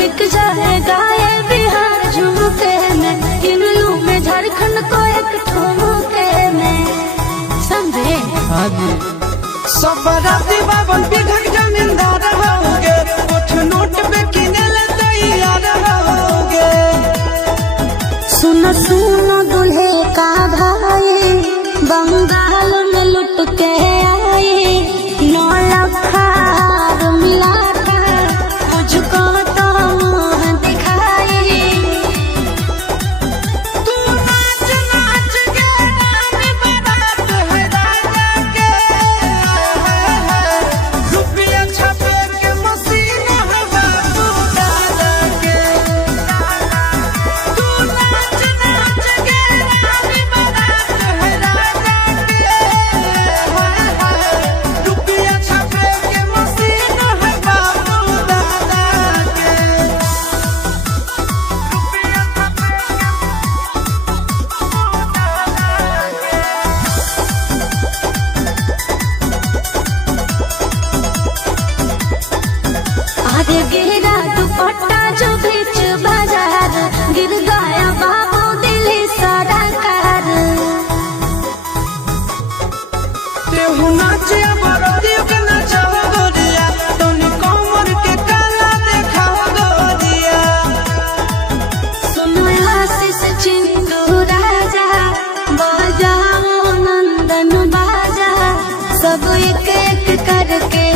बिक जाएगा ये बिहार झुमके में, गिन लूं मैं झारखंड को एक ठुमके में। समझे? हाँ जी। सब राती बावन बीघा जमींदार होगे, कुछ नोट पे किने तैयार होगे। सुनो सुनो दूल्हे का भाई, बंगाल में लुट के आए 9 लाख हार मिला था, मुझको तो मुँह दिखाई। तू नाच नाच के रानी बारात है राजा के, रुपया छापे के मशीन है बाबू दादा के। तू नाच नाच के रानी बारात है राजा के, रुपया छापे के मशीन है बाबू दादा के। आगे गिरा दुपट्टा जो बीच बाजार, गिर गया बाबू दिल्ली सारा कार। तेहु नाचे बरतियों के नचाओ गोरिया, तोनी कमर के काला देखाओ गोरिया। सुनो आशीष चिंटू राजा, बजाओ नंदन बाजा, सब एक एक करके